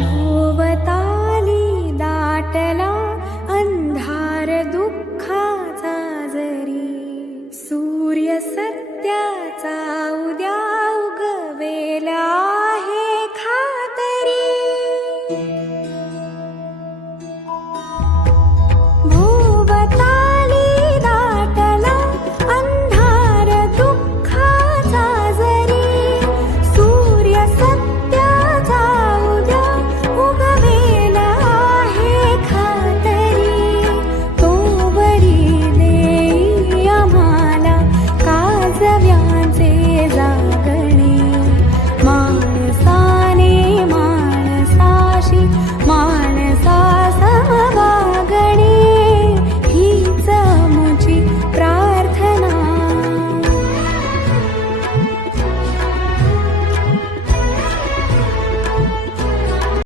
भोवताली दाटला अंधार दुःखाचा जरी, सूर्य सत्याचा उद्या उगवेला आहे खातरी.